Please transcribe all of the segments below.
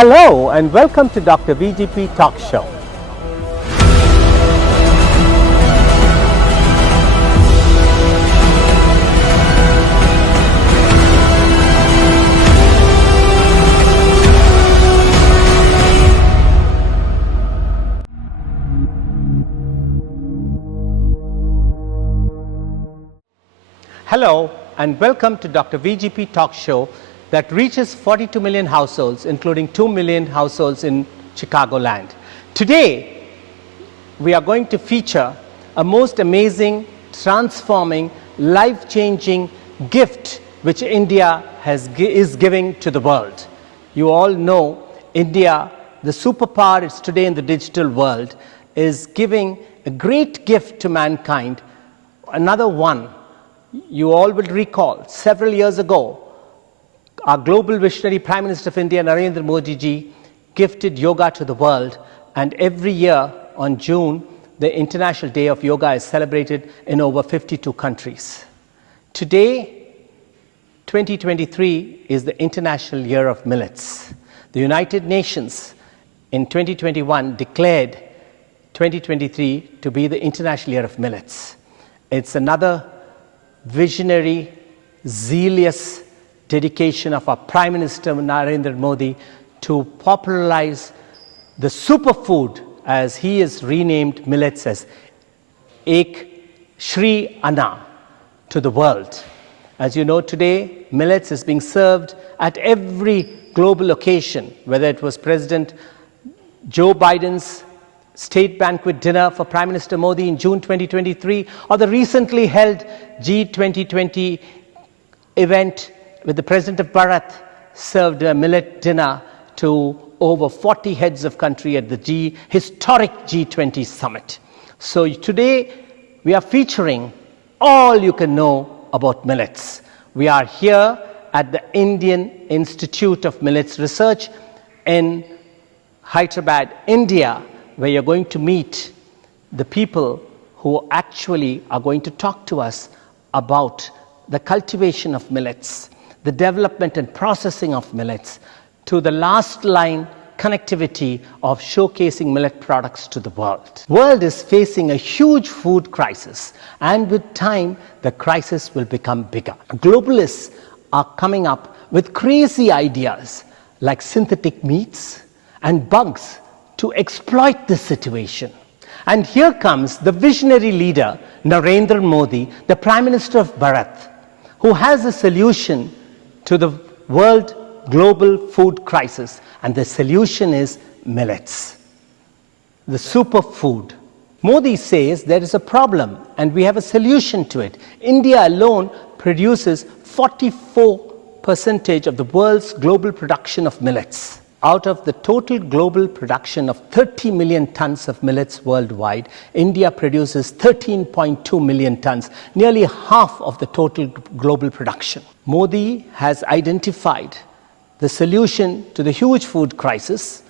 Hello and welcome to Dr. VGP Talk Show. Hello and welcome to Dr. VGP Talk Show that reaches 42 million households, including 2 million households in Chicagoland. Today, we are going to feature a most amazing, transforming, life-changing gift which India is giving to the world. You all know India, the superpower it's today in the digital world, is giving a great gift to mankind. Another one, you all will recall, several years ago, our global visionary Prime Minister of India, Narendra Modi ji, gifted yoga to the world, and every year on June, the International Day of Yoga is celebrated in over 52 countries. Today, 2023 is the International Year of Millets. The United Nations in 2021 declared 2023 to be the International Year of Millets. It's another visionary, zealous dedication of our Prime Minister Narendra Modi to popularize the superfood, as he has renamed millets as Ek Shri Anna, to the world. As you know, today millets is being served at every global occasion, whether it was President Joe Biden's state banquet dinner for Prime Minister Modi in June 2023, or the recently held G2020 event with the President of Bharat served a millet dinner to over 40 heads of country at the historic G20 summit. So today we are featuring all you can know about millets. We are here at the Indian Institute of Millets Research in Hyderabad, India, where you're going to meet the people who actually are going to talk to us about the cultivation of millets, the development and processing of millets, to the last line connectivity of showcasing millet products to the world. The world is facing a huge food crisis, and with time, the crisis will become bigger. Globalists are coming up with crazy ideas like synthetic meats and bugs to exploit this situation. And here comes the visionary leader, Narendra Modi, the Prime Minister of Bharat, who has a solution to the world global food crisis, and the solution is millets, the superfood. Modi says there is a problem and we have a solution to it. India alone produces 44% of the world's global production of millets. Out of the total global production of 30 million tons of millets worldwide, India produces 13.2 million tons, nearly half of the total global production. Modi has identified the solution to the huge food crisis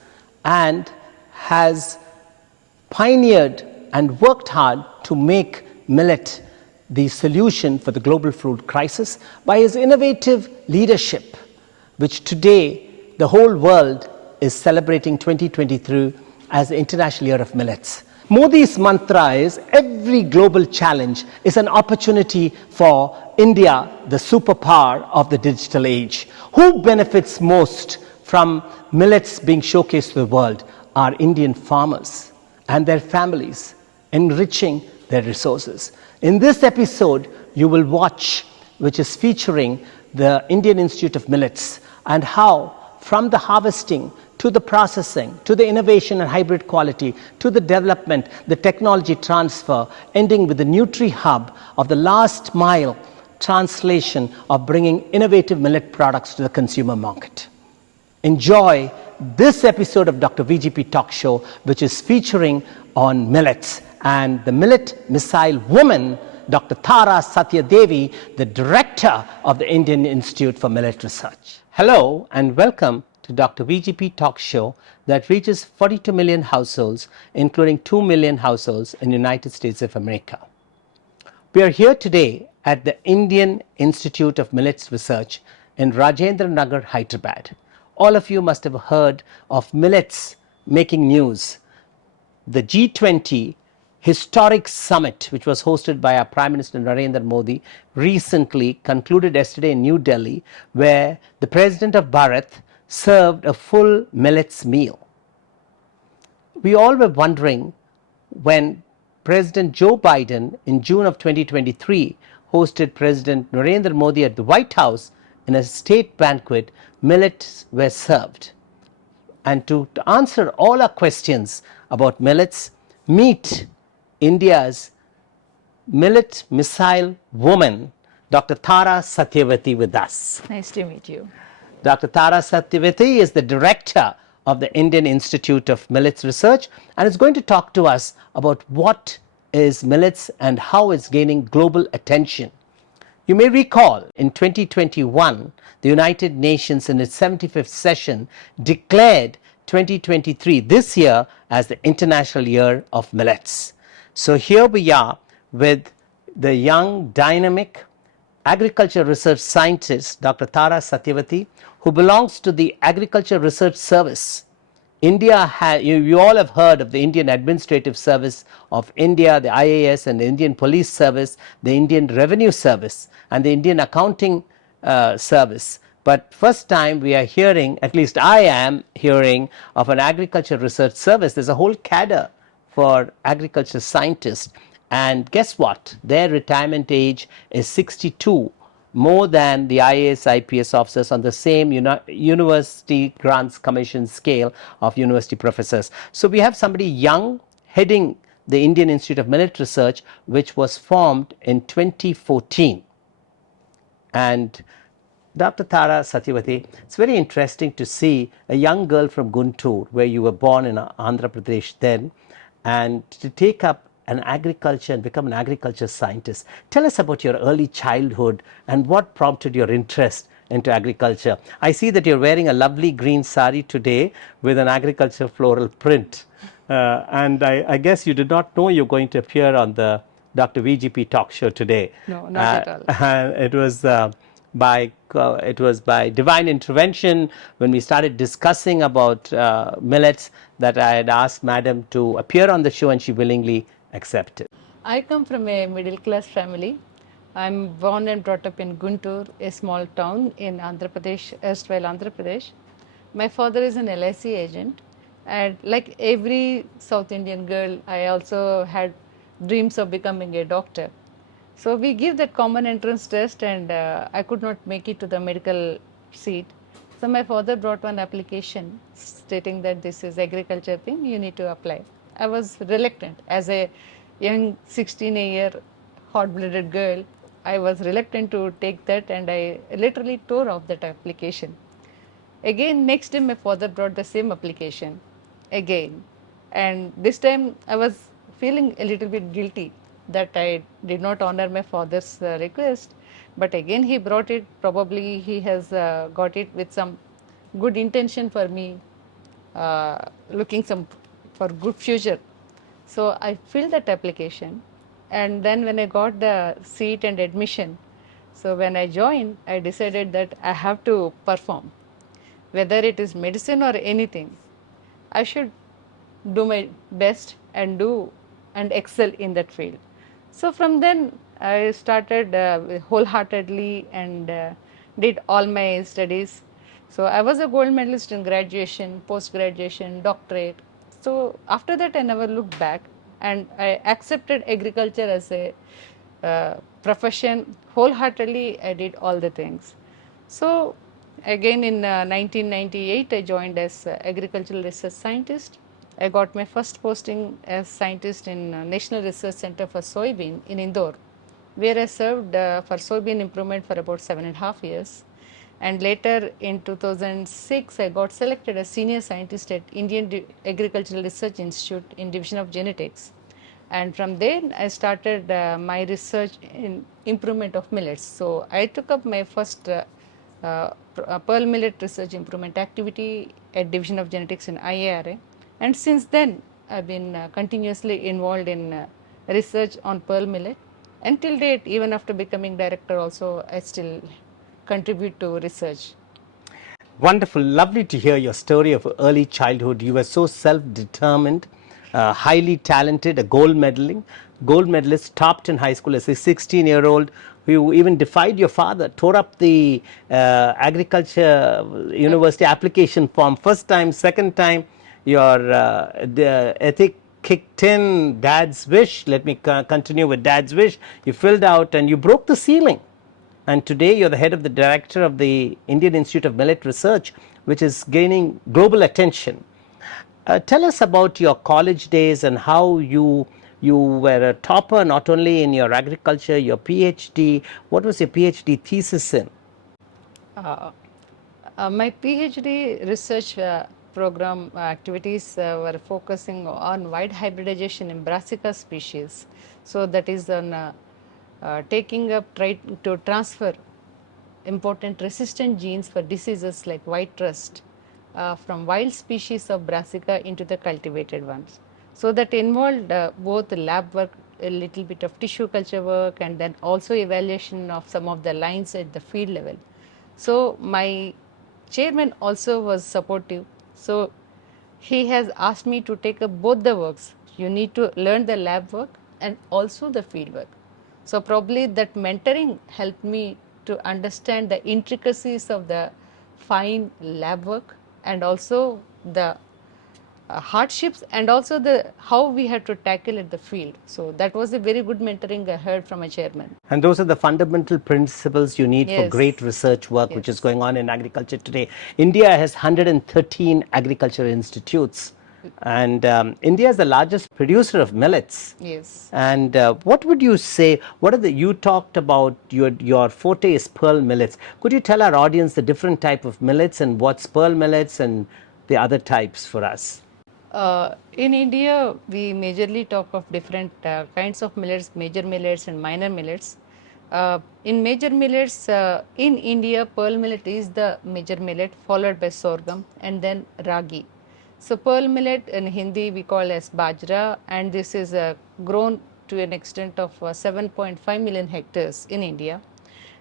and has pioneered and worked hard to make millet the solution for the global food crisis by his innovative leadership, which today the whole world is celebrating 2023 as the International Year of Millets. Modi's mantra is every global challenge is an opportunity for India, the superpower of the digital age. Who benefits most from millets being showcased to the world are Indian farmers and their families, enriching their resources. In this episode, you will watch, which is featuring the Indian Institute of Millets, and how from the harvesting to the processing, to the innovation and hybrid quality, to the development, the technology transfer, ending with the Nutrihub of the last mile translation of bringing innovative millet products to the consumer market. Enjoy this episode of Dr. VGP Talk Show, which is featuring on millets and the millet missile woman, Dr. Tara Satyavathi, the director of the Indian Institute for Millet Research. Hello and welcome to Dr. VGP Talk Show that reaches 42 million households, including 2 million households in the United States of America. We are here today at the Indian Institute of Millets Research in Rajendra Nagar, Hyderabad. all of you must have heard of millets making news. The G20 historic summit, which was hosted by our Prime Minister Narendra Modi, recently concluded yesterday in New Delhi, where the President of Bharat served a full millets meal. We all were wondering when President Joe Biden in June of 2023 hosted President Narendra Modi at the White House in a state banquet, millets were served. And to answer all our questions about millets, meet India's millet missile woman, Dr. Tara Satyavati, with us. Nice to meet you. Dr. Tara Satyavati is the director of the Indian Institute of Millets Research and is going to talk to us about what is millets and how it's gaining global attention. You may recall in 2021, the United Nations in its 75th session declared 2023 this year as the International Year of Millets. So here we are with the young, dynamic agriculture research scientist, Dr. Tara Satyavati, who belongs to the Agriculture Research Service. India, you all have heard of the Indian Administrative Service of India, the IAS, and the Indian Police Service, the Indian Revenue Service, and the Indian Accounting Service. But first time we are hearing, at least I am hearing, of an Agriculture Research Service. There's a whole cadre for agriculture scientists. And guess what? Their retirement age is 62, more than the IAS, IPS officers on the same University Grants Commission scale of university professors. So we have somebody young heading the Indian Institute of Millet Research, which was formed in 2014. And Dr. Tara Satyavati, it's very interesting to see a young girl from Guntur, where you were born in Andhra Pradesh then, and to take up an agriculture and become an agriculture scientist. Tell us about your early childhood and what prompted your interest into agriculture. I see that you're wearing a lovely green sari today with an agriculture floral print. And I guess you did not know you're going to appear on the Dr. VGP Talk Show today. No, not at all. It was by divine intervention when we started discussing about millets that I had asked Madam to appear on the show, and she willingly accepted. I come from a middle class family. I'm born and brought up in Guntur, a small town in Andhra Pradesh, erstwhile Andhra Pradesh. My father is an LIC agent, and like every South Indian girl, I also had dreams of becoming a doctor. So we give that common entrance test, and I could not make it to the medical seat. So my father brought one application stating that this is agriculture thing, you need to apply. I was reluctant. As a young 16-year hot-blooded girl, I was reluctant to take that, and I literally tore off that application. Again, next day my father brought the same application again, and this time I was feeling a little bit guilty that I did not honor my father's request, but again he brought it. Probably he has got it with some good intention for me, looking for good future. So I filled that application, and then when I got the seat and admission, so when I joined, I decided that I have to perform. Whether it is medicine or anything, I should do my best and excel in that field. So from then I started wholeheartedly and did all my studies. So I was a gold medalist in graduation, post-graduation, doctorate. So after that I never looked back, and I accepted agriculture as a profession wholeheartedly. I did all the things. So again in 1998 I joined as agricultural research scientist. I got my first posting as scientist in National Research Center for Soybean in Indore, where I served for soybean improvement for about 7.5 years. And later in 2006, I got selected as senior scientist at Indian Agricultural Research Institute in Division of Genetics. And from there, I started my research in improvement of millets. So I took up my first pearl millet research improvement activity at Division of Genetics in IARA. And since then, I've been continuously involved in research on pearl millet. Until date, even after becoming director also, I still contribute to research. Wonderful, lovely to hear your story of early childhood. You were so self-determined, highly talented, a gold medalist, topped in high school as a 16-year-old who even defied your father, tore up the agriculture university application form first time, second time. Your the ethic kicked in, dad's wish. Let me continue with dad's wish. You filled out and you broke the ceiling. And today you're the head of the director of the Indian Institute of Millet Research, which is gaining global attention. Tell us about your college days and how you were a topper not only in your agriculture, your PhD. What was your PhD thesis in? My PhD research program activities were focusing on wide hybridization in brassica species. So that is on taking up, try to transfer important resistant genes for diseases like white rust from wild species of brassica into the cultivated ones. So that involved both lab work, a little bit of tissue culture work, and then also evaluation of some of the lines at the field level. So my chairman also was supportive. So he has asked me to take up both the works. You need to learn the lab work and also the field work. So probably that mentoring helped me to understand the intricacies of the fine lab work and also the hardships and also the how we had to tackle at the field. So that was a very good mentoring I heard from a chairman. And those are the fundamental principles you need for Yes. great research work, which Yes. is going on in agriculture today. India has 113 agriculture institutes, and India is the largest producer of millets. Yes. And what would you say? What are the? You talked about your forte is pearl millets. Could you tell our audience the different type of millets and what's pearl millets and the other types for us? In India, we majorly talk of different kinds of millets, major millets and minor millets. In major millets, in India, pearl millet is the major millet, followed by sorghum and then ragi. So pearl millet in Hindi we call as bajra, and this is grown to an extent of 7.5 million hectares in India,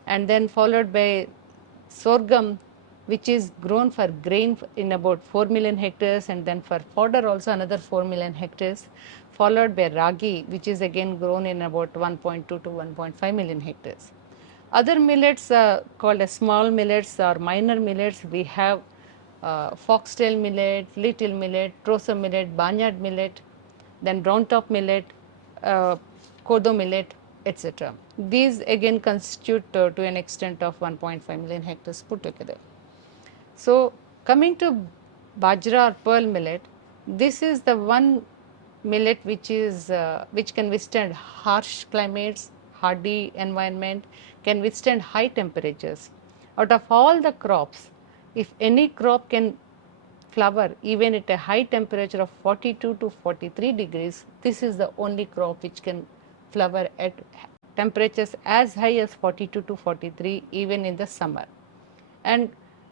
and then followed by sorghum, which is grown for grain in about 4 million hectares, and then for fodder also another 4 million hectares, followed by ragi, which is again grown in about 1.2 to 1.5 million hectares. Other millets called as small millets or minor millets, we have foxtail millet, little millet, trosa millet, barnyard millet, then brown top millet, kodo millet, etc. These again constitute to an extent of 1.5 million hectares put together. So coming to bajra or pearl millet, this is the one millet which is which can withstand harsh climates, hardy environment, can withstand high temperatures. Out of all the crops, if any crop can flower even at a high temperature of 42 to 43 degrees, this is the only crop which can flower at temperatures as high as 42 to 43 even in the summer. And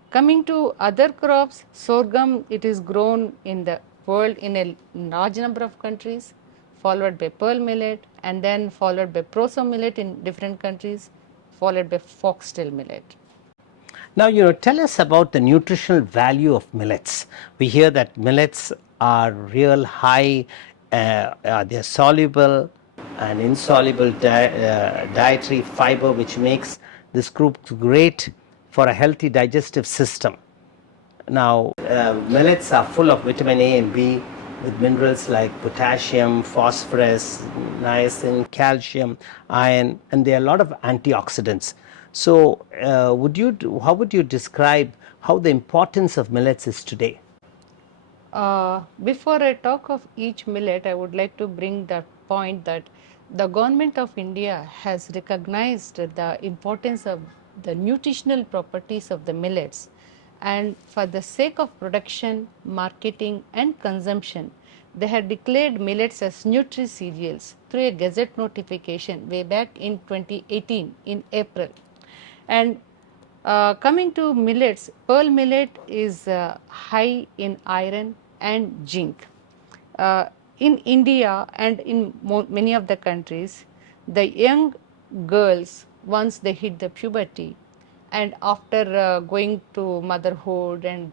coming to other crops, sorghum, it is grown in the world in a large number of countries, followed by pearl millet, and then followed by proso millet in different countries, followed by foxtail millet. Now, tell us about the nutritional value of millets. We hear that millets are real high, they're soluble and insoluble dietary fiber, which makes this group great for a healthy digestive system. Now, millets are full of vitamin A and B with minerals like potassium, phosphorus, niacin, calcium, iron, and there are a lot of antioxidants. So, how would you describe how the importance of millets is today? Before I talk of each millet, I would like to bring the point that the government of India has recognized the importance of the nutritional properties of the millets, and for the sake of production, marketing and consumption, they had declared millets as nutri cereals through a gazette notification way back in 2018 in April. And coming to millets, pearl millet is high in iron and zinc. In India and in many of the countries, the young girls, once they hit the puberty and after going to motherhood and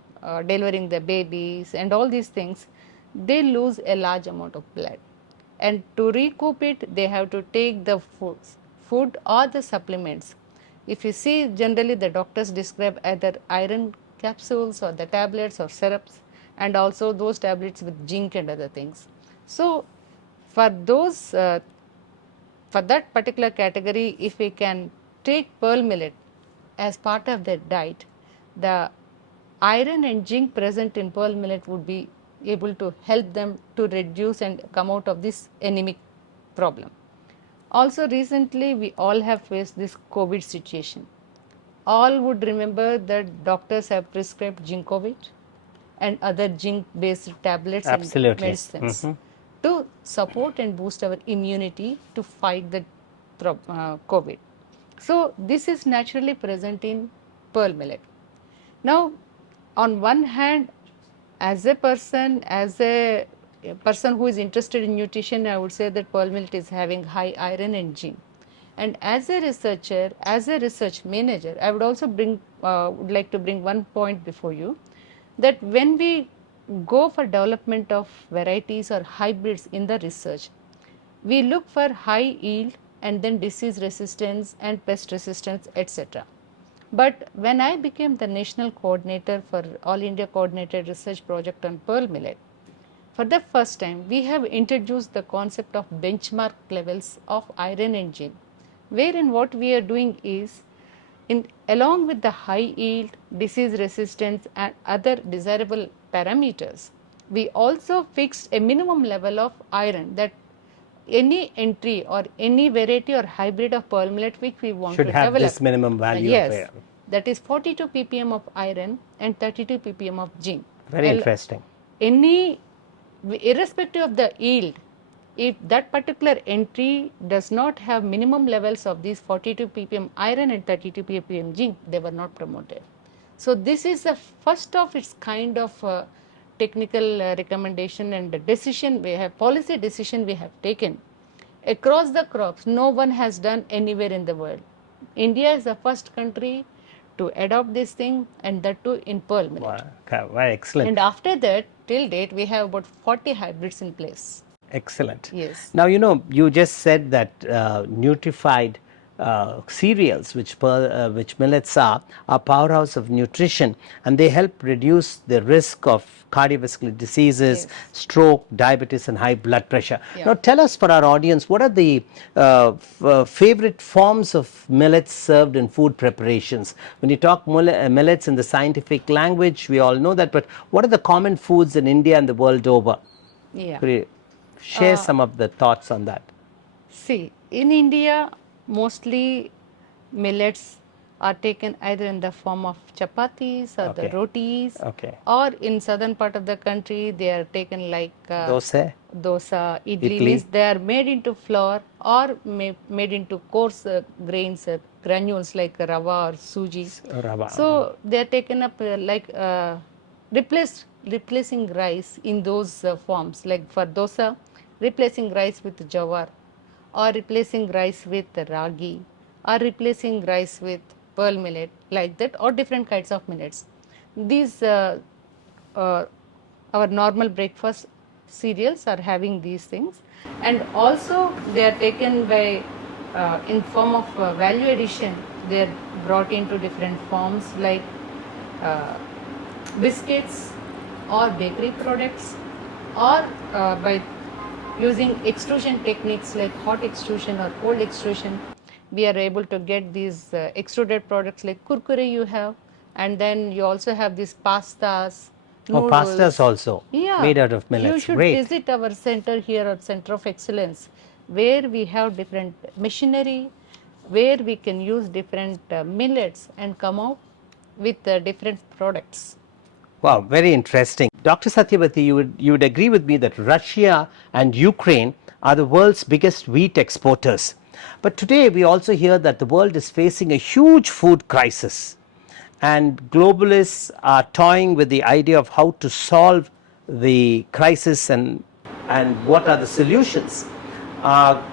delivering the babies and all these things, they lose a large amount of blood. And to recoup it, they have to take the food or the supplements. If you see, generally the doctors describe either iron capsules or the tablets or syrups, and also those tablets with zinc and other things. So for those, for that particular category, if we can take pearl millet as part of their diet, the iron and zinc present in pearl millet would be able to help them to reduce and come out of this anemic problem. Also recently we all have faced this COVID situation. All would remember that doctors have prescribed Ginkgovit and other zinc based tablets Absolutely. and medicines to support and boost our immunity to fight the COVID. So this is naturally present in pearl millet. Now, on one hand, as a person who is interested in nutrition, I would say that pearl millet is having high iron and zinc. And as a researcher, as a research manager, I would also would like to bring one point before you, that when we go for development of varieties or hybrids in the research, we look for high yield and then disease resistance and pest resistance, etc. But when I became the national coordinator for All India Coordinated Research Project on pearl millet, for the first time we have introduced the concept of benchmark levels of iron and zinc, wherein what we are doing is, along with the high yield, disease resistance and other desirable parameters, we also fixed a minimum level of iron that any entry or any variety or hybrid of pearl millet which we want should to have develop, this minimum value yes, of iron. that is 42 ppm of iron and 32 ppm of zinc. Very interesting. Irrespective of the yield, if that particular entry does not have minimum levels of these 42 ppm iron and 32 ppm zinc, they were not promoted. So this is the first of its kind of technical recommendation and decision we have, policy decision we have taken across the crops. No one has done anywhere in the world. India is the first country to adopt this thing, and that too in pearl millet. Wow, okay, very excellent. And after that, till date, we have about 40 hybrids in place. Excellent. Yes. Now, you just said that nutrified cereals, which millets are powerhouse of nutrition, and they help reduce the risk of cardiovascular diseases, Yes. stroke, diabetes, and high blood pressure. Yeah. Now, tell us, for our audience, what are the favorite forms of millets served in food preparations? When you talk millets in the scientific language, we all know that, but what are the common foods in India and the world over? Yeah. Could you share some of the thoughts on that? See, in India, mostly millets are taken either in the form of chapatis or the Okay. rotis, Okay. or in southern part of the country, they are taken like Dosa? dosa, idli, Idli. means they are made into flour or made into coarse grains, granules like rava or suji. Rava. So they are taken up replacing rice in those forms, like for dosa, replacing rice with jawar, or replacing rice with ragi, or replacing rice with pearl millet, like that, or different kinds of millets. These our normal breakfast cereals are having these things, and also they are taken by in form of value addition. They are brought into different forms like biscuits or bakery products, or by using extrusion techniques like hot extrusion or cold extrusion, we are able to get these extruded products like kurkure you have, and then you also have these pastas, noodles. Pastas also made out of millets. You should Great. visit our center here at Center of Excellence, where we have different machinery, where we can use different millets and come out with different products. Wow, very interesting. Dr. Satyavati, you would agree with me that Russia and Ukraine are the world's biggest wheat exporters. But today we also hear that the world is facing a huge food crisis, and globalists are toying with the idea of how to solve the crisis and what are the solutions.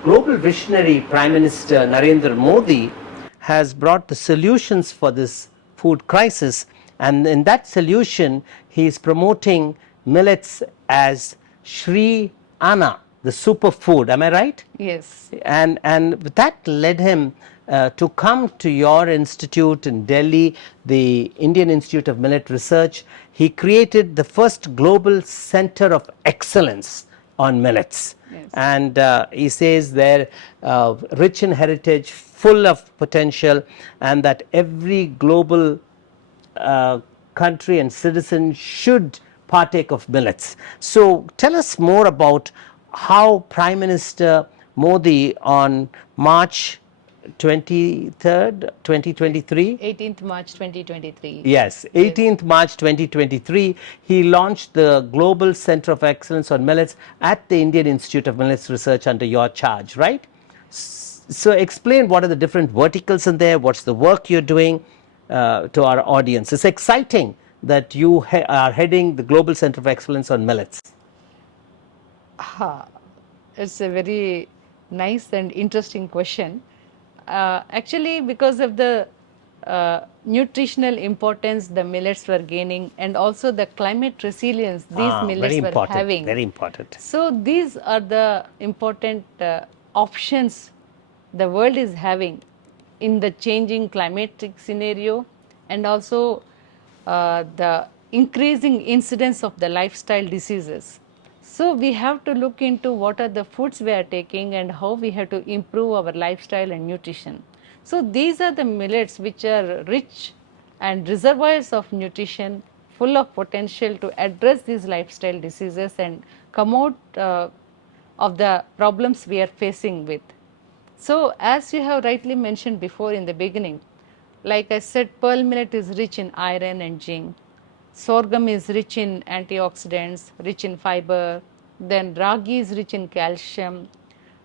Global visionary Prime Minister Narendra Modi has brought the solutions for this food crisis, and in that solution he is promoting millets as Shri Anna, the superfood. Am I right? Yes. And that led him to come to your institute in Delhi, the Indian Institute of Millet Research. He created the first global center of excellence on millets. Yes. And he says they're rich in heritage, full of potential, and that every global country and citizen should partake of millets. So tell us more about how Prime Minister Modi on March 23rd, 2023. 18th March 2023. Yes, 18th March 2023, he launched the Global Center of Excellence on Millets at the Indian Institute of Millets Research under your charge, right? So explain what are the different verticals in there, what's the work you're doing to our audience. It's exciting that you are heading the Global Center of Excellence on Millets. It's a very nice and interesting question. Actually, because of the nutritional importance the millets were gaining, and also the climate resilience these millets were having. Very important. So these are the important options the world is having in the changing climatic scenario, and also the increasing incidence of the lifestyle diseases. So we have to look into what are the foods we are taking and how we have to improve our lifestyle and nutrition. So these are the millets which are rich and reservoirs of nutrition, full of potential to address these lifestyle diseases and come out of the problems we are facing with. So as you have rightly mentioned before in the beginning, like I said, pearl millet is rich in iron and zinc. Sorghum is rich in antioxidants, rich in fiber. Then ragi is rich in calcium.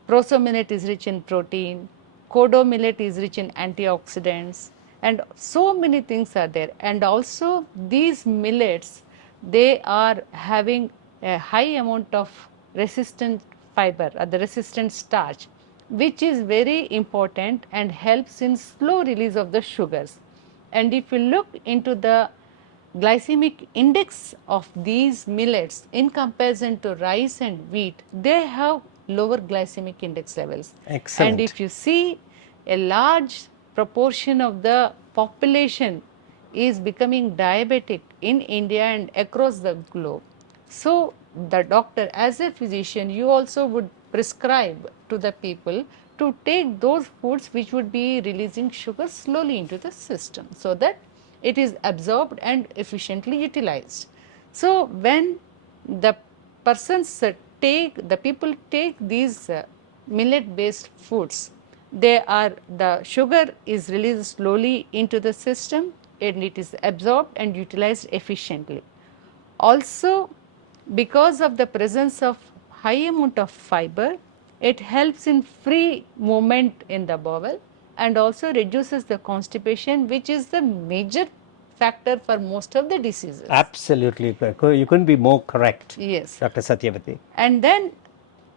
Proso millet is rich in protein. Kodo millet is rich in antioxidants. And so many things are there. And also these millets, they are having a high amount of resistant fiber or the resistant starch, which is very important and helps in slow release of the sugars. And if you look into the glycemic index of these millets in comparison to rice and wheat, they have lower glycemic index levels. Excellent. And if you see, a large proportion of the population is becoming diabetic in India and across the globe. So the doctor, as a physician, you also would prescribe to the people to take those foods which would be releasing sugar slowly into the system, so that it is absorbed and efficiently utilized. So when the persons the people take these millet based foods, the sugar is released slowly into the system and it is absorbed and utilized efficiently. Also, because of the presence of high amount of fiber, it helps in free movement in the bowel and also reduces the constipation, which is the major factor for most of the diseases. Absolutely, you couldn't be more correct. Yes. Dr. Satyavati. And then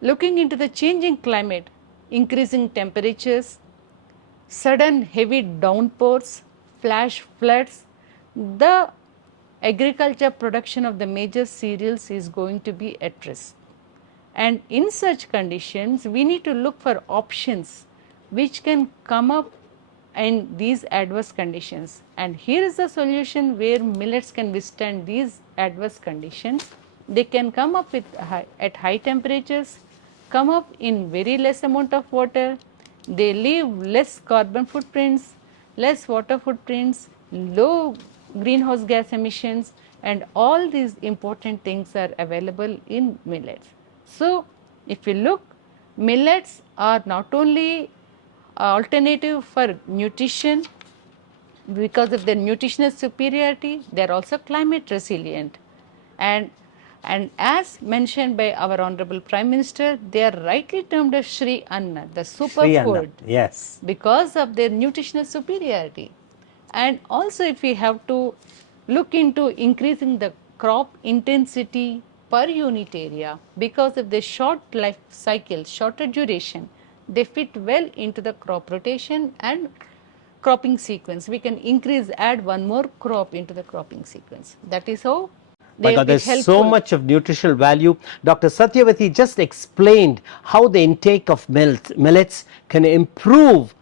looking into the changing climate, increasing temperatures, sudden heavy downpours, flash floods, the agriculture production of the major cereals is going to be at risk. And in such conditions, we need to look for options which can come up in these adverse conditions. And here is the solution where millets can withstand these adverse conditions. They can come up with at high temperatures, come up in very less amount of water, they leave less carbon footprints, less water footprints, low greenhouse gas emissions, and all these important things are available in millets. So if you look, millets are not only alternative for nutrition because of their nutritional superiority, they are also climate resilient. And as mentioned by our Honorable Prime Minister, they are rightly termed as Shri Anna, the superfood, yes, because of their nutritional superiority. And also if we have to look into increasing the crop intensity per unit area, because of the short life cycle, shorter duration, they fit well into the crop rotation and cropping sequence. We can add one more crop into the cropping sequence. That is how My they will God, be there's helpful. so much of nutritional value. Dr. Satyavathi just explained how the intake of millets can improve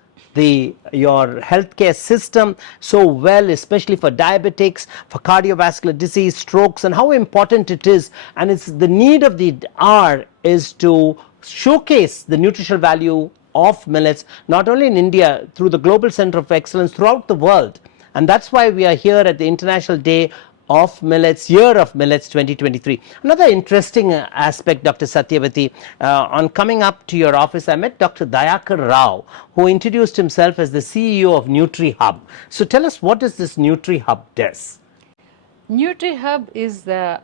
your healthcare system so well, especially for diabetics, for cardiovascular disease, strokes, and how important it is. And it's the need of the hour is to showcase the nutritional value of millets, not only in India, through the Global Center of Excellence throughout the world. And that's why we are here at the International Day of Millets, Year of Millets 2023. Another interesting aspect, Dr. Satyavati, on coming up to your office, I met Dr. Dayakar Rao, who introduced himself as the CEO of Nutrihub. So tell us, what does this Nutrihub does? Nutrihub is the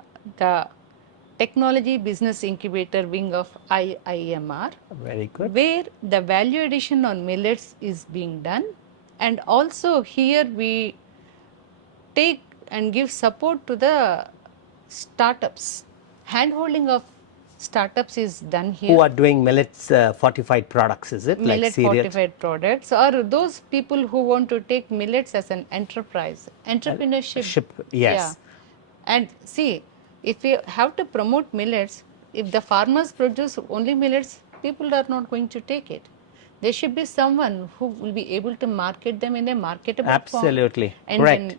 technology business incubator wing of IIMR. Very good. Where the value addition on millets is being done, and also here we take and give support to the startups. Handholding of startups is done here. Who are doing millets fortified products, is it? Millet like fortified products, or those people who want to take millets as an enterprise, entrepreneurship. Yes. Yeah. And see, if we have to promote millets, if the farmers produce only millets, people are not going to take it. There should be someone who will be able to market them in a marketable Absolutely. form. And correct. in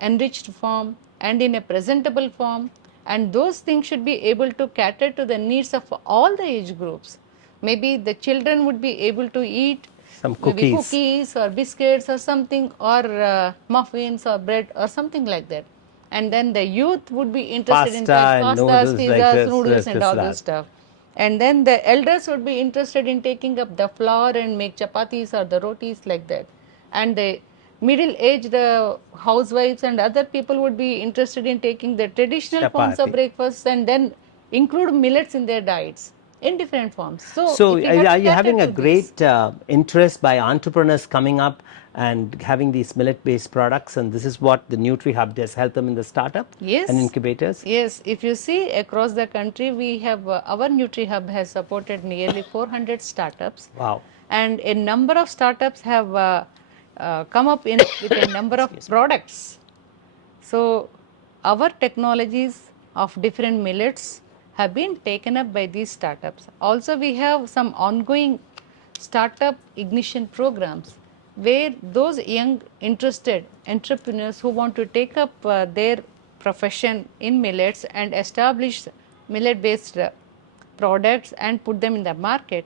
enriched form and in a presentable form. And those things should be able to cater to the needs of all the age groups. Maybe the children would be able to eat Some maybe cookies. cookies or biscuits or something, or muffins or bread or something like that. And then the youth would be interested in Pasta and pastas, noodles like pizzas, this, noodles, and all that. those stuff. And then the elders would be interested in taking up the flour and make chapatis or the rotis like that. And the middle-aged housewives and other people would be interested in taking the traditional forms of Chapati. breakfast and then include millets in their diets in different forms. So if you have to are you having a cater to this- great interest by entrepreneurs coming up and having these millet-based products, and this is what the Nutrihub does, help them in the startup Yes. and incubators? Yes, if you see across the country, we have our Nutrihub has supported nearly 400 startups. Wow. And a number of startups have come up with a number of products. So our technologies of different millets have been taken up by these startups. Also, we have some ongoing startup ignition programs where those young interested entrepreneurs who want to take up their profession in millets and establish millet based products and put them in the market,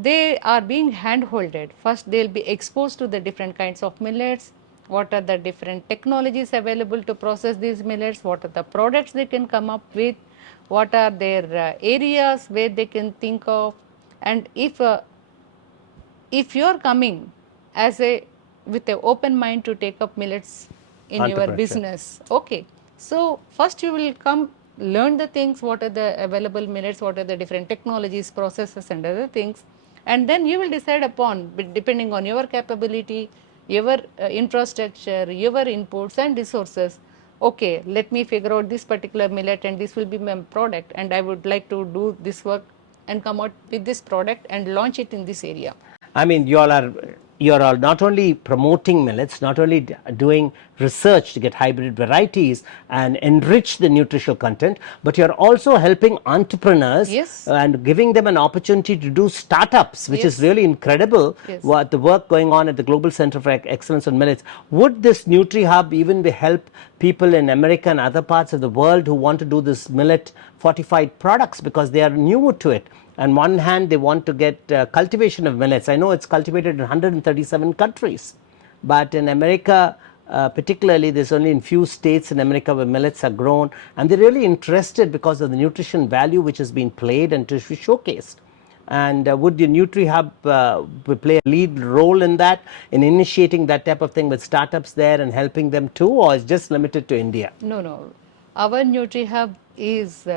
they are being hand-holded. First, they will be exposed to the different kinds of millets, what are the different technologies available to process these millets, what are the products they can come up with, what are their areas where they can think of. And if you are coming as with an open mind to take up millets in your business, okay, so first you will come learn the things, what are the available millets, what are the different technologies, processes and other things, and then you will decide upon, depending on your capability, your infrastructure, your inputs and resources, okay, let me figure out this particular millet and this will be my product, and I would like to do this work and come out with this product and launch it in this area. I mean, you all are not only promoting millets, not only doing research to get hybrid varieties and enrich the nutritional content, but you're also helping entrepreneurs. Yes. And giving them an opportunity to do startups, which is Yes. really incredible. Yes. What the work going on at the Global Center for Excellence on Millets. Would this Nutrihub even help people in America and other parts of the world who want to do this millet fortified products because they are new to it? On one hand, they want to get cultivation of millets. I know it's cultivated in 137 countries, but in America, particularly, there's only in few states in America where millets are grown, and they're really interested because of the nutrition value which has been played and to be showcased. And would the Nutrihub play a lead role in that, in initiating that type of thing with startups there and helping them too, or is just limited to India? No. Our Nutrihub is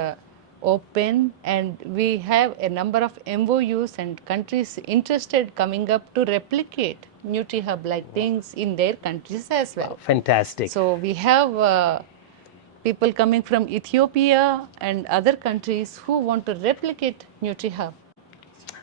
open, and we have a number of MOUs and countries interested coming up to replicate Nutrihub like things in their countries as well. Wow, fantastic. So we have people coming from Ethiopia and other countries who want to replicate Nutrihub.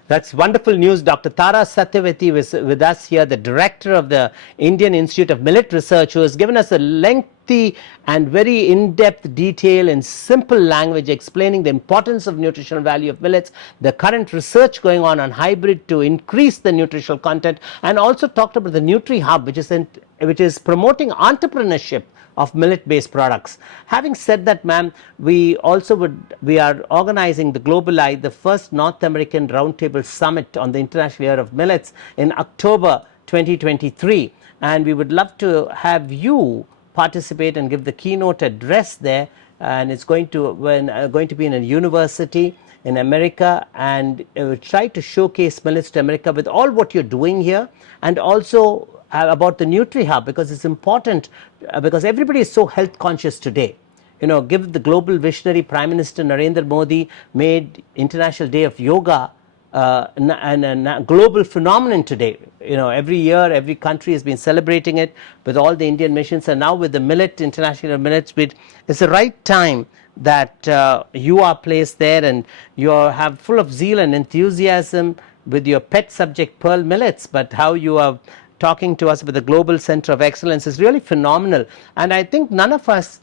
That's wonderful news. Dr. Tara Satyavati was with us here, the director of the Indian Institute of Millet Research, who has given us a lengthy and very in-depth detail in simple language explaining the importance of nutritional value of millets, the current research going on hybrid to increase the nutritional content, and also talked about the Nutrihub, which is promoting entrepreneurship of millet-based products. Having said that, ma'am, we are organizing the first North American Roundtable Summit on the International Year of Millets in October 2023, and we would love to have you participate and give the keynote address there. And it's going to be in a university in America, and try to showcase millets to America with all what you're doing here, and also about the Nutrihub, because it's important, because everybody is so health conscious today. Give the global visionary Prime Minister Narendra Modi made International Day of Yoga and a global phenomenon today. Every year, every country has been celebrating it with all the Indian missions, and now with the International Year of Millets, it's the right time that you are placed there, and you have full of zeal and enthusiasm with your pet subject Pearl Millets, but how you are talking to us with the Global Center of Excellence is really phenomenal. And I think none of us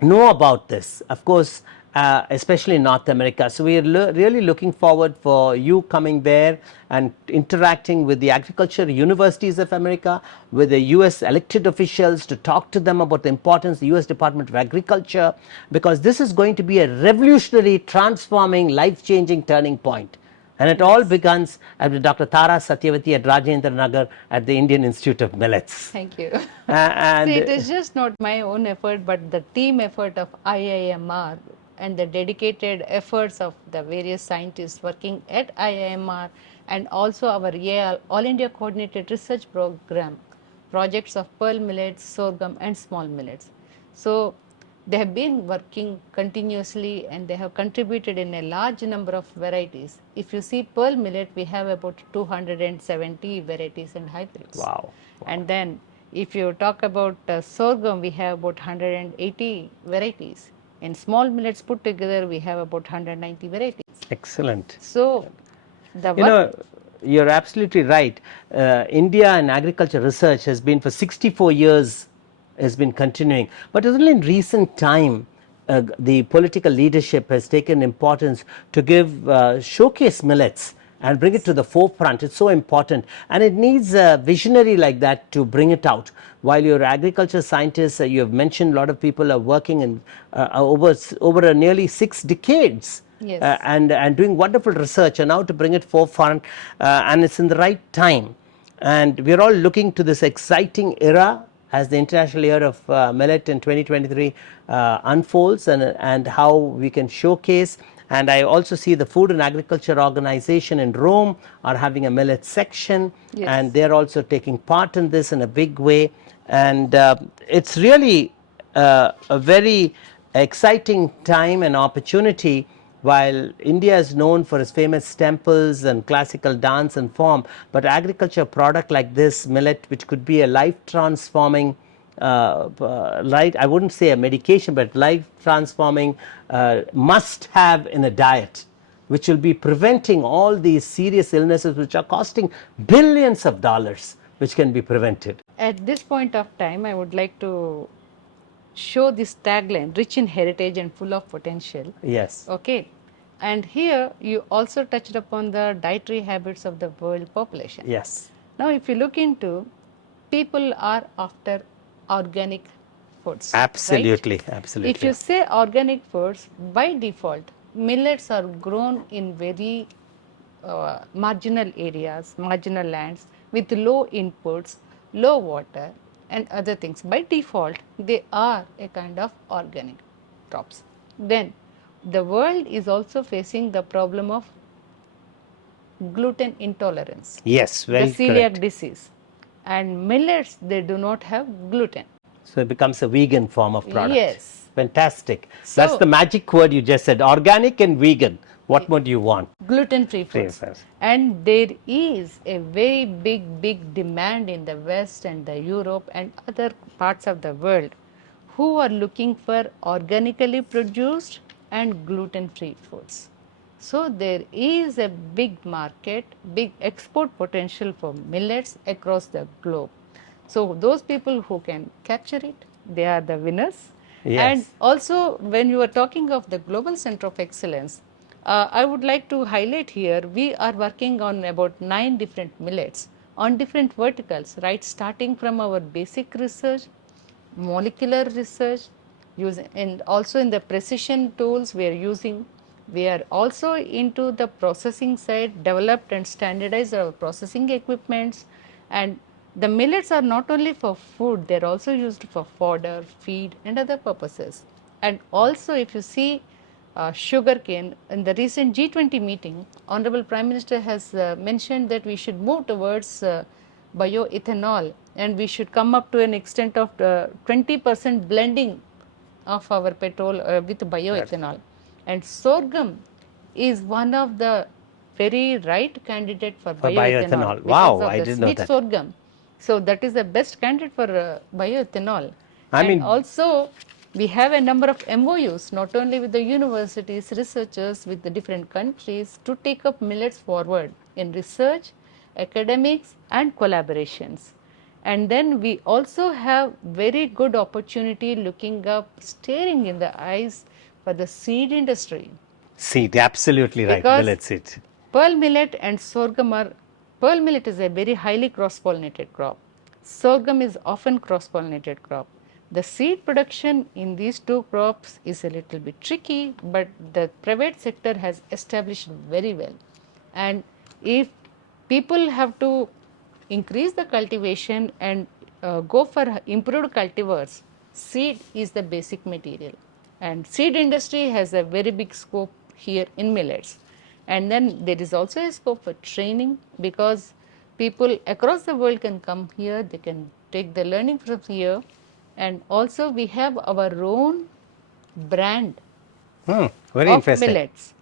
know about this, of course, especially in North America. So we are really looking forward for you coming there and interacting with the agriculture universities of America, with the US elected officials, to talk to them about the importance of the US Department of Agriculture, because this is going to be a revolutionary, transforming, life-changing turning point. And it all begins with Dr. Tara Satyavati at Rajendra Nagar at the Indian Institute of Millets. Thank you. And See, it is just not my own effort, but the team effort of IIMR and the dedicated efforts of the various scientists working at IIMR, and also our All India Coordinated Research Program, projects of pearl millets, sorghum and small millets. So they have been working continuously, and they have contributed in a large number of varieties. If you see pearl millet, we have about 270 varieties and hybrids. Wow. And then if you talk about sorghum, we have about 180 varieties. In small millets put together, we have about 190 varieties. Excellent. So the you're absolutely right. India and agriculture research has been for 64 years, has been continuing, but only in recent time the political leadership has taken importance to showcase millets and bring it to the forefront. It's so important, and it needs a visionary like that to bring it out. While your agriculture scientists, you have mentioned, a lot of people are working in over nearly 6 decades. Yes. And doing wonderful research, and now to bring it forefront, and it's in the right time. And we're all looking to this exciting era as the International Year of Millet in 2023 unfolds, and how we can showcase. And I also see the Food and Agriculture Organization in Rome are having a millet section. Yes. And they're also taking part in this in a big way. And it's really a very exciting time and opportunity. While India is known for its famous temples and classical dance and form, but agriculture product like this millet, which could be a life-transforming, I wouldn't say a medication, but life-transforming must-have in a diet, which will be preventing all these serious illnesses which are costing billions of dollars, which can be prevented. At this point of time, I would like to show this tagline, rich in heritage and full of potential. Yes. Okay. And here you also touched upon the dietary habits of the world population. Yes. Now, if you look into, people are after organic foods. Absolutely. Right? Absolutely. If you say organic foods, by default, millets are grown in very marginal areas, marginal lands with low inputs, low water and other things. By default, they are a kind of organic crops. Then the world is also facing the problem of gluten intolerance. Yes, very the celiac correct. disease. And millets, they do not have gluten. So it becomes a vegan form of product. Yes. Fantastic. So, that's the magic word you just said, organic and vegan. What more do you want? Gluten-free foods. Yes. And there is a very big demand in the West and the Europe and other parts of the world who are looking for organically produced and gluten-free foods. So there is a big market, big export potential for millets across the globe. So those people who can capture it, they are the winners. And Yes. also, when you are talking of the Global Center of Excellence, I would like to highlight here, we are working on about 9 different millets on different verticals, right? Starting from our basic research, molecular research, and also in the precision tools we are using. We are also into the processing side, developed and standardized our processing equipments. And the millets are not only for food, they are also used for fodder, feed and other purposes. And also if you see sugarcane, in the recent G20 meeting, Honorable Prime Minister has mentioned that we should move towards bioethanol, and we should come up to an extent of 20% blending of our petrol with bioethanol. And sorghum is one of the very right candidate for bioethanol because Wow, of I the didn't know sweet that. sorghum. So that is the best candidate for bioethanol. I And mean, also we have a number of MOUs, not only with the universities, researchers, with the different countries to take up millets forward in research, academics and collaborations. And then we also have very good opportunity looking up, staring in the eyes for the seed industry. seed, absolutely right, Because millet seed. pearl millet and sorghum are, pearl millet is a very highly cross-pollinated crop. Sorghum is often cross-pollinated crop. The seed production in these two crops is a little bit tricky, but the private sector has established very well. And if people have to increase the cultivation and go for improved cultivars, seed is the basic material. And seed industry has a very big scope here in millets. And then there is also a scope for training, because people across the world can come here, they can take the learning from here. And also we have our own brand Very of interesting. millets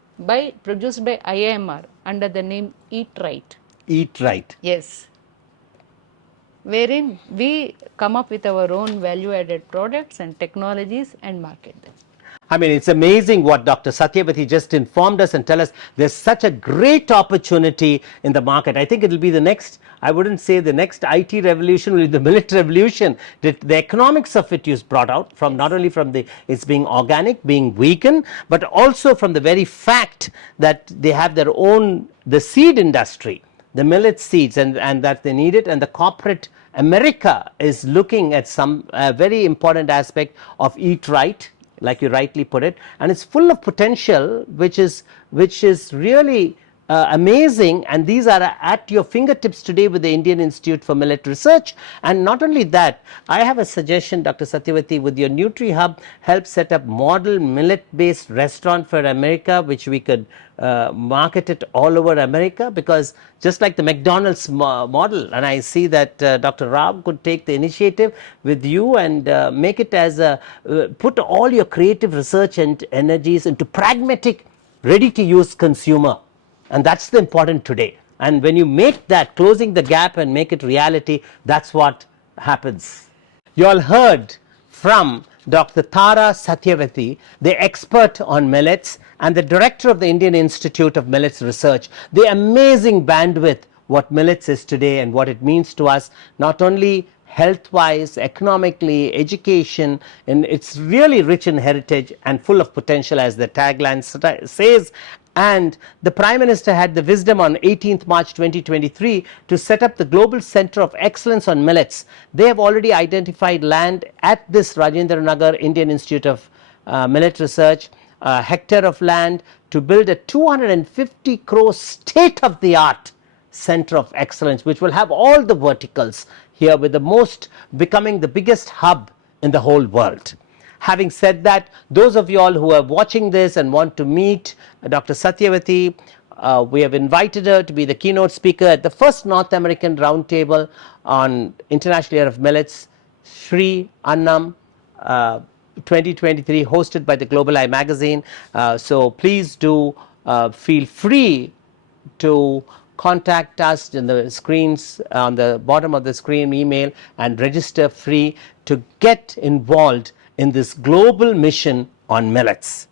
produced by IIMR under the name Eat Right. Eat right. Yes, wherein we come up with our own value added products and technologies and market them. I mean, it's amazing what Dr. Satyavathi just informed us and tell us there's such a great opportunity in the market. I think it will be the next, I wouldn't say the next IT revolution, will be the millet revolution. The economics of it is brought out from not only from the, it's being organic, being vegan, but also from the very fact that they have their own, the seed industry, the millet seeds, and that they need it, and the corporate America is looking at some very important aspect of Eat Right, like you rightly put it, and it's full of potential, which is really amazing. And these are at your fingertips today with the Indian Institute for Millet Research. And not only that, I have a suggestion, Dr. Satyavati, with your Nutrihub, help set up model millet based restaurant for America, which we could market it all over America, because just like the McDonald's model, and I see that Dr. Rao could take the initiative with you and make it as a put all your creative research and energies into pragmatic, ready to use consumer, and that's the important today. And when you make that, closing the gap and make it reality, that's what happens. You all heard from Dr. Tara Satyavathi, the expert on millets and the director of the Indian Institute of Millets Research, the amazing bandwidth what millets is today and what it means to us, not only health-wise, economically, education, and it's really rich in heritage and full of potential, as the tagline says. And the Prime Minister had the wisdom on 18th March 2023 to set up the Global Center of Excellence on Millets. They have already identified land at this Rajendra Nagar Indian Institute of Millet Research, a hectare of land, to build a 250 crore state-of-the-art Center of Excellence, which will have all the verticals here, with the most becoming the biggest hub in the whole world. Having said that, those of you all who are watching this and want to meet Dr. Satyavathi, we have invited her to be the keynote speaker at the first North American Roundtable on International Year of Millets, Shri Annam 2023, hosted by the Global Eye magazine. So please do feel free to contact us in the screens, on the bottom of the screen, email, and register free to get involved in this global mission on millets.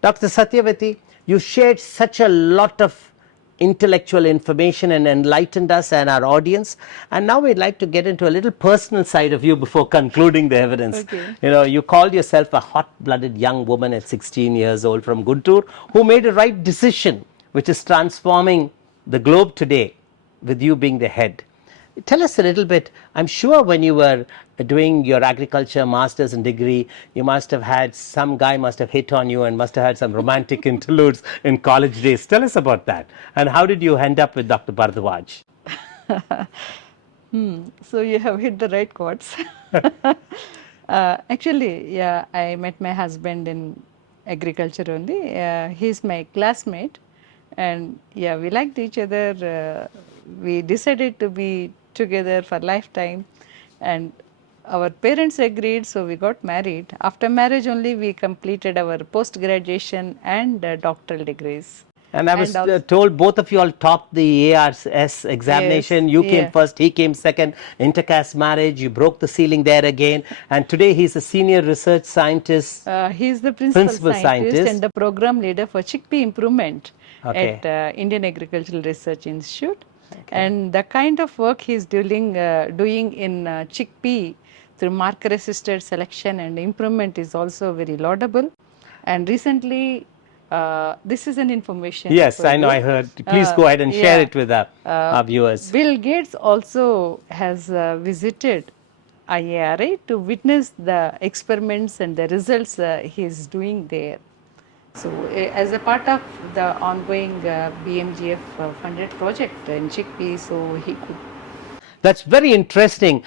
Dr. Satyavathi, You shared such a lot of intellectual information and enlightened us and our audience. And now we'd like to get into a little personal side of you before concluding the evidence. Okay. You know, you called yourself a hot-blooded young woman at 16 years old from Guntur who made a right decision, which is transforming the globe today, with you being the head. Tell us a little bit. I'm sure when you were doing your agriculture master's and degree, you must have had, some guy must have hit on you and must have had some romantic interludes in college days. Tell us about that. And how did you end up with Dr. Bharadwaj? So you have hit the right chords. Actually, yeah, I met my husband in agriculture only. He's my classmate, and yeah, we liked each other. We decided to be together for lifetime, and our parents agreed, so we got married. After marriage only, we completed our post graduation and doctoral degrees. And I was told both of you all topped the ARS examination. Yes, you came yeah. first, he came second. Intercaste marriage, you broke the ceiling there again. And today he's a senior research scientist. He's the principal scientist scientist and the program leader for chickpea improvement Okay. at Indian Agricultural Research Institute. And the kind of work he's doing in chickpea through marker-assisted selection and improvement is also very laudable. And recently, this is an information. Yes, for I know, you. I heard. Please go ahead and share yeah. it with our viewers. Bill Gates also has visited IARI to witness the experiments and the results he is doing there. So, as a part of the ongoing BMGF funded project in chickpea, so he could. That's very interesting.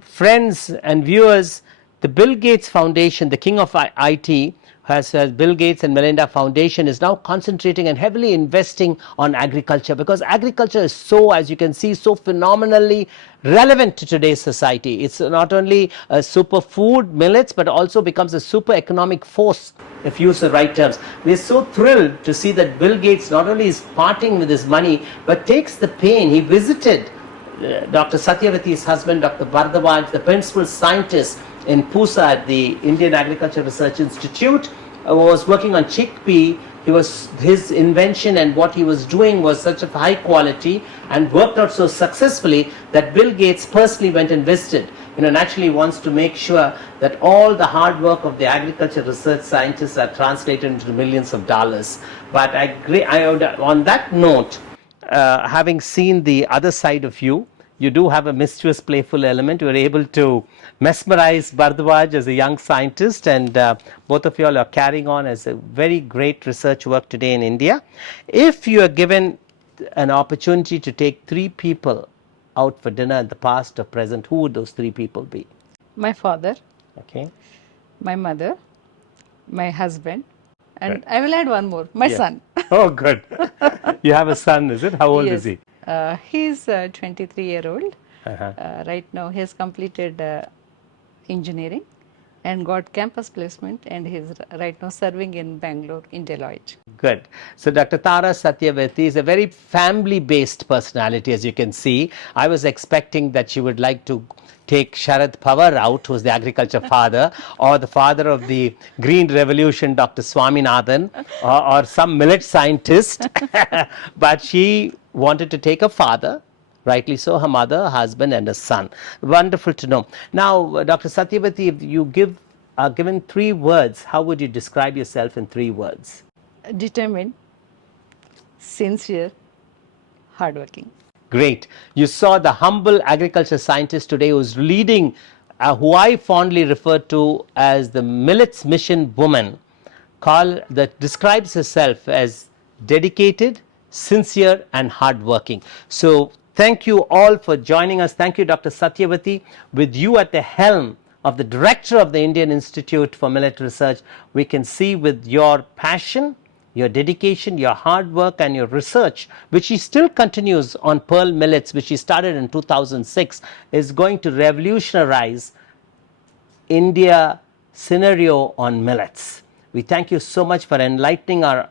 Friends and viewers, the Bill Gates Foundation, the king of IT, has Bill Gates and Melinda Foundation, is now concentrating and heavily investing on agriculture, because agriculture is so, as you can see, so phenomenally relevant to today's society. It's not only a superfood, millets, but also becomes a super economic force, if used the right terms. We're so thrilled to see that Bill Gates not only is parting with his money, but takes the pain. He visited Dr. Satyavati's husband, Dr. Bharadwaj, the principal scientist in Pusa at the Indian Agriculture Research Institute, was working on chickpea. His invention and what he was doing was such of high quality and worked out so successfully that Bill Gates personally went and visited. Naturally wants to make sure that all the hard work of the agriculture research scientists are translated into millions of dollars. But on that note, having seen the other side of you, you do have a mischievous, playful element. You were able to mesmerize Bharadwaj as a young scientist, and both of you all are carrying on as a very great research work today in India. If you are given an opportunity to take three people out for dinner in the past or present, who would those three people be? My father, Okay. my mother, my husband, and I will add one more, my son. Oh, good. You have a son, is it? How old is he? He's 23-year-old. Uh-huh. Right now, he has completed engineering and got campus placement, and he's right now serving in Bangalore in Deloitte. Good. So Dr. Tara Satyavathi is a very family-based personality, as you can see. I was expecting that she would like to take Sharad Pawar out, who's the agriculture father, or the father of the Green Revolution, Dr. Swaminathan, or some millet scientist. But she wanted to take a father, rightly so, her mother, her husband, and a son. Wonderful to know. Now, Dr. Satyavati, if you are given three words, how would you describe yourself in three words? Determined, sincere, hardworking. Great. You saw the humble agriculture scientist today who's leading, who I fondly refer to as the Millets Mission woman, that describes herself as dedicated, sincere, and hardworking. So thank you all for joining us. Thank you, Dr. Satyavati. With you at the helm of the director of the Indian Institute for Millet Research, we can see with your passion, your dedication, your hard work, and your research, which she still continues on pearl millets, which she started in 2006, is going to revolutionize India scenario on millets. We thank you so much for enlightening our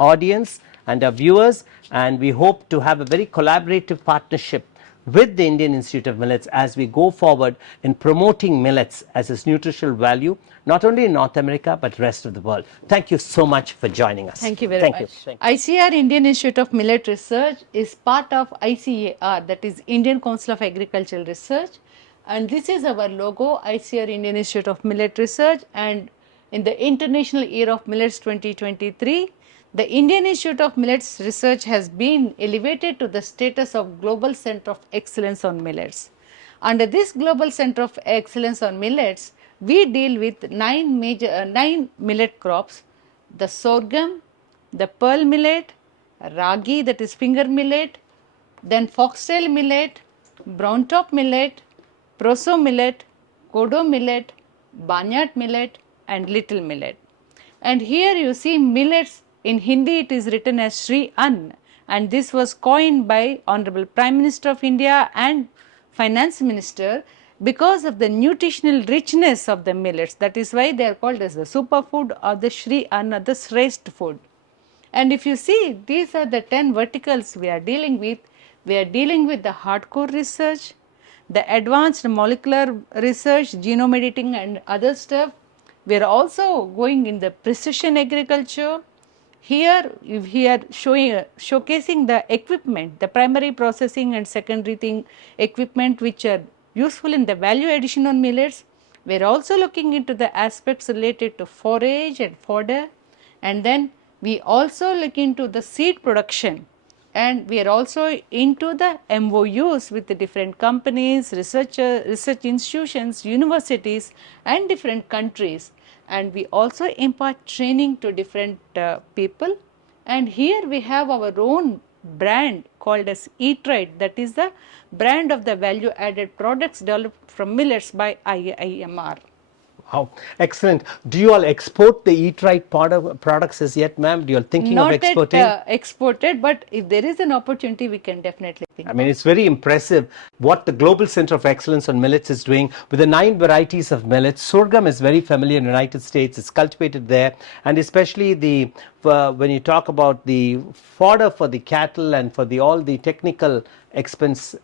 audience and our viewers, and we hope to have a very collaborative partnership with the Indian Institute of Millets as we go forward in promoting millets as its nutritional value, not only in North America, but rest of the world. Thank you so much for joining us. Thank you very much. Thank you. ICAR, Indian Institute of Millet Research, is part of ICAR, that is Indian Council of Agricultural Research. And this is our logo, ICAR, Indian Institute of Millet Research. And in the International Year of Millets 2023, the Indian Institute of Millets Research has been elevated to the status of Global Center of Excellence on Millets. Under this Global Center of Excellence on Millets, we deal with nine millet crops: the sorghum, the pearl millet, ragi, that is finger millet, then foxtail millet, brown top millet, proso millet, kodo millet, barnyard millet, and little millet. And here you see millets. In Hindi it is written as Sri Ann, and this was coined by Honorable Prime Minister of India and Finance Minister because of the nutritional richness of the millets. That is why they are called as the superfood or the Sri Ann or the Shrestha food. And if you see, these are the 10 verticals we are dealing with. We are dealing with the hardcore research, the advanced molecular research, genome editing and other stuff. We are also going in the precision agriculture. Here we are showcasing the equipment, the primary processing and secondary equipment which are useful in the value addition on millets. We are also looking into the aspects related to forage and fodder, and then we also look into the seed production, and we are also into the MOUs with the different companies, research institutions, universities and different countries. And we impart training to different people. And here we have our own brand called as Eat Right, that is the brand of the value added products developed from millets by ICAR-IIMR. Wow, excellent. Do you all export the Eat Right products as yet, ma'am? Do you all thinking of exporting? Not yet exported, but if there is an opportunity, we can definitely think. I mean, it's very impressive what the Global Center of Excellence on Millets is doing with the 9 varieties of millets. Sorghum is very familiar in the United States. It's cultivated there, and especially when you talk about the fodder for the cattle and for all the technical excellence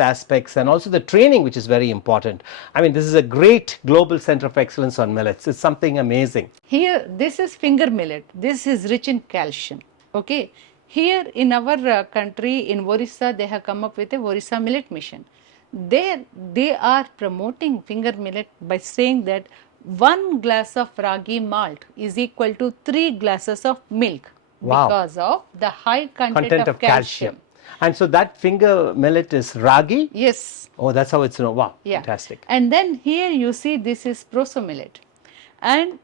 aspects, and also the training, which is very important. I mean, this is a great Global Center of Excellence on Millets. It's something amazing. Here, this is finger millet. This is rich in calcium. Okay. Here in our country, in Orissa, they have come up with a Orissa Millet Mission. They are promoting finger millet by saying that 1 glass of ragi malt is equal to 3 glasses of milk. Wow. Because of the high content of calcium. And so that finger millet is ragi? Yes. Oh, that's how it's known. Wow, yeah. Fantastic. And then here you see this is proso millet. And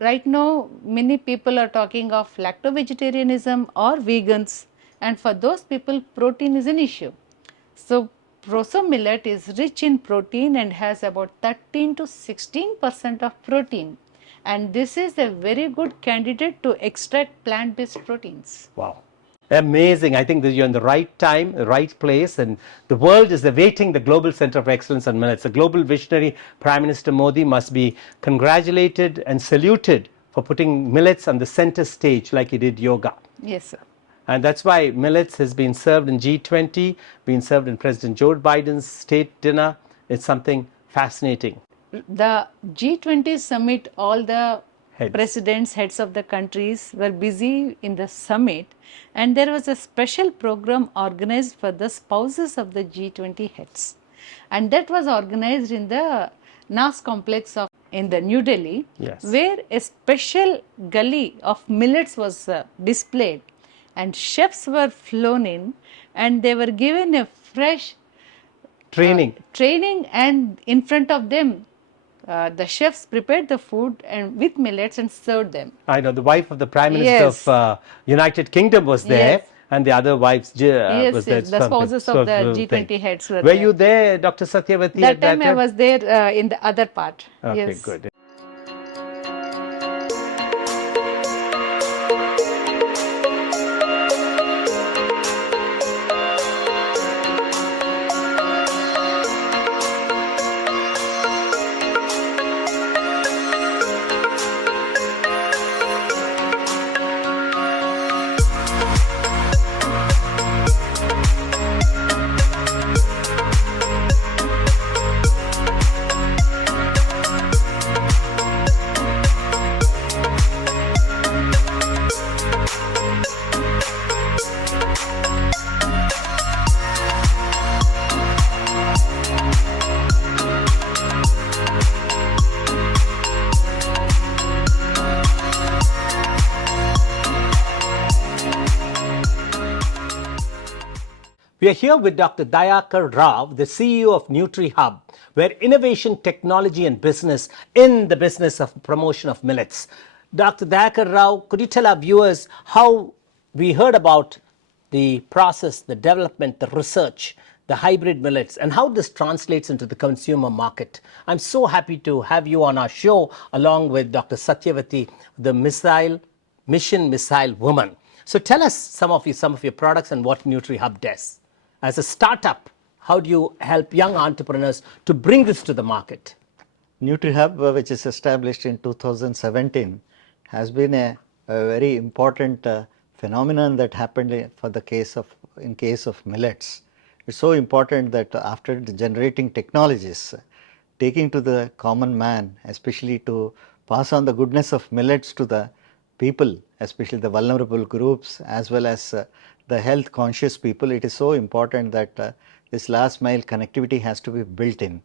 right now many people are talking of lacto-vegetarianism or vegans, and for those people protein is an issue. So proso millet is rich in protein and has about 13 to 16% of protein. And this is a very good candidate to extract plant-based proteins. Wow. Amazing. I think that you're in the right time, the right place, and the world is awaiting the Global Center of Excellence on Millets. The global visionary Prime Minister Modi must be congratulated and saluted for putting millets on the center stage like he did yoga. Yes, sir. And that's why millets has been served in G20, been served in President Joe Biden's state dinner. It's something fascinating. The G20 summit, all the presidents, heads of the countries were busy in the summit, and there was a special program organized for the spouses of the G20 heads, and that was organized in the NAS complex in the New Delhi, yes, where a special gully of millets was displayed, and chefs were flown in, and they were given a fresh training, and in front of them the chefs prepared the food and with millets and served them. I know the wife of the Prime Minister of United Kingdom was there, and the other wives was there. The spouses of the G20 heads were there. Were you there, Dr. Satyavati? That time I was there in the other part. Okay, yes. Good. We are here with Dr. Dayakar Rao, the CEO of Nutrihub, where innovation, technology and business in the business of promotion of millets. Dr. Dayakar Rao, could you tell our viewers how we heard about the process, the development, the research, the hybrid millets, and how this translates into the consumer market? I'm so happy to have you on our show along with Dr. Satyavati, the mission missile woman. So tell us some of your products and what Nutrihub does. As a startup, how do you help young entrepreneurs to bring this to the market? Nutrihub, which is established in 2017, has been a very important phenomenon that happened in case of millets. It's so important that after generating technologies, taking to the common man, especially to pass on the goodness of millets to the people, especially the vulnerable groups as well as the health conscious people, it is so important that this last mile connectivity has to be built in.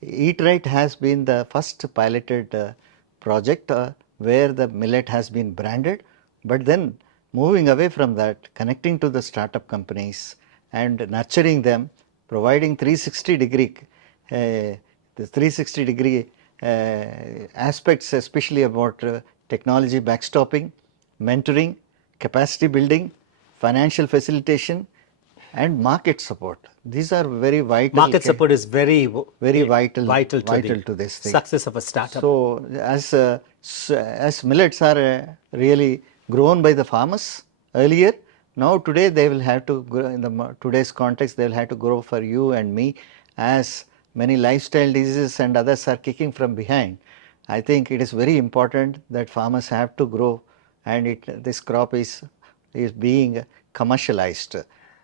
Eat Right has been the first piloted project where the millet has been branded, but then moving away from that, connecting to the startup companies and nurturing them, providing 360-degree aspects, especially about technology backstopping, mentoring, capacity building, financial facilitation and market support. These are very vital. Market support is very vital to this thing. Success of a startup. So as millets are really grown by the farmers earlier, now today they will have to grow in today's context, they will have to grow for you and me, as many lifestyle diseases and others are kicking from behind. I think it is very important that farmers have to grow, and this crop is being commercialized.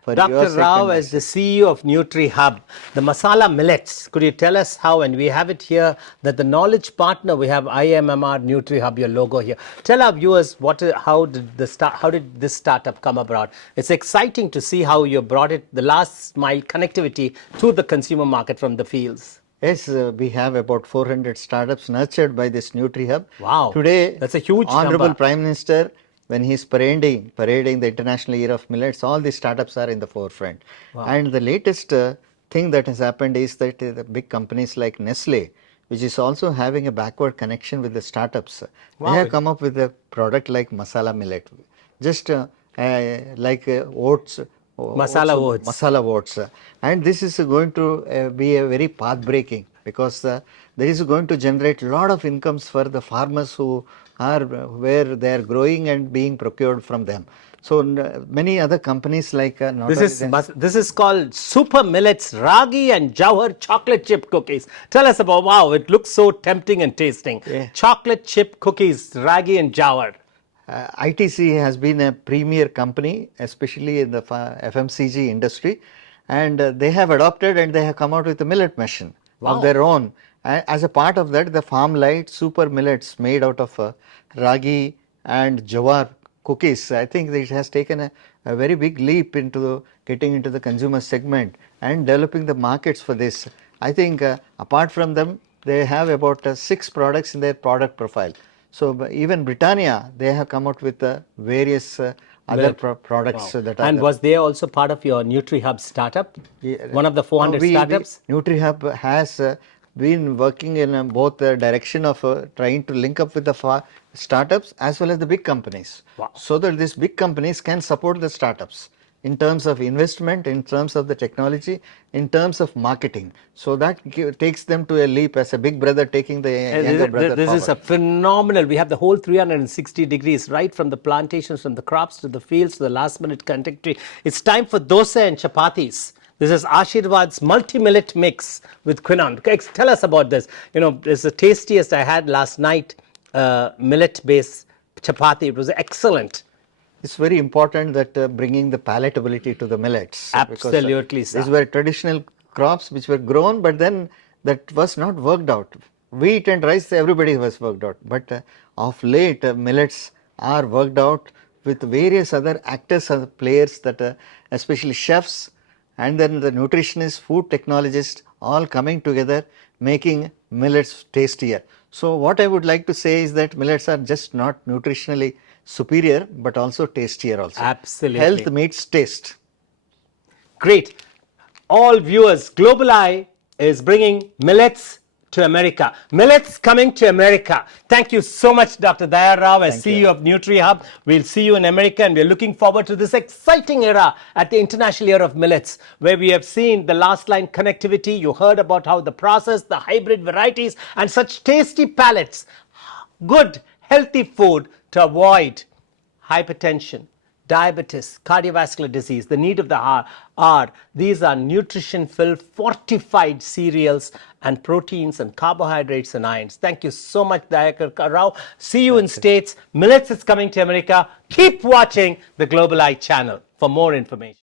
Dr. Rao, as the CEO of Nutrihub, the masala millets, could you tell us how, and we have it here, that the knowledge partner, we have ICAR-IIMR, Nutrihub, your logo here. Tell our viewers how did this startup come about? It's exciting to see how you brought the last mile connectivity to the consumer market from the fields. Yes, we have about 400 startups nurtured by this Nutrihub. Wow, today that's a huge Honorable number. Prime Minister, when he is parading the International Year of Millets, all these startups are in the forefront. Wow. And the latest thing that has happened is that the big companies like Nestle, which is also having a backward connection with the startups, wow, they have come up with a product like masala millet, just like oats. Masala oats. And this is going to be a very path breaking, because there is going to generate a lot of incomes for the farmers who are where they are growing and being procured from them. So many other companies like this is called Super Millets Ragi and Jawar chocolate chip cookies. Tell us about, wow, it looks so tempting and tasting. Yeah. Chocolate chip cookies, Ragi and Jawar. ITC has been a premier company, especially in the FMCG industry, and they have adopted and they have come out with a millet machine of their own. As a part of that, the Farm Light Super Millets made out of ragi and jawar cookies, I think it has taken a very big leap into getting into the consumer segment and developing the markets for this. I think apart from them, they have about 6 products in their product profile. So even Britannia, they have come out with various other products. Wow. And was they also part of your Nutrihub startup? Yeah. One of the 400 startups? Nutrihub has been working in both the direction of trying to link up with the startups as well as the big companies. Wow. So that these big companies can support the startups in terms of investment, in terms of the technology, in terms of marketing. So that takes them to a leap as a big brother taking the younger brother This forward. is a phenomenal, we have the whole 360 degrees, right from the plantations, from the crops to the fields to the last minute connectivity. It's time for dosa and chapatis. This is Ashirvad's multi-millet mix with quinoa. Tell us about this. You know, it's the tastiest I had last night, millet-based chapati. It was excellent. It's very important that bringing the palatability to the millets. Absolutely, sir. These were traditional crops which were grown, but then that was not worked out. Wheat and rice, everybody was worked out. But of late, millets are worked out with various other actors or players, that especially chefs, and then the nutritionists, food technologists, all coming together, making millets tastier. So what I would like to say is that millets are just not nutritionally superior, but also tastier also. Absolutely. Health meets taste. Great. All viewers, Global Eye is bringing millets to America. Millets coming to America. Thank you so much, Dr. Dayar Rao, as CEO of Nutrihub. We'll see you in America, and we're looking forward to this exciting era at the International Year of Millets, where we have seen the last line connectivity. You heard about how the process, the hybrid varieties, and such tasty palettes, good, healthy food to avoid hypertension, diabetes, cardiovascular disease, the need of the hour. These are nutrition-filled, fortified cereals and proteins and carbohydrates and ions. Thank you so much, Dayakar Rao. See you in States. Millets is coming to America. Keep watching the Global Eye channel for more information.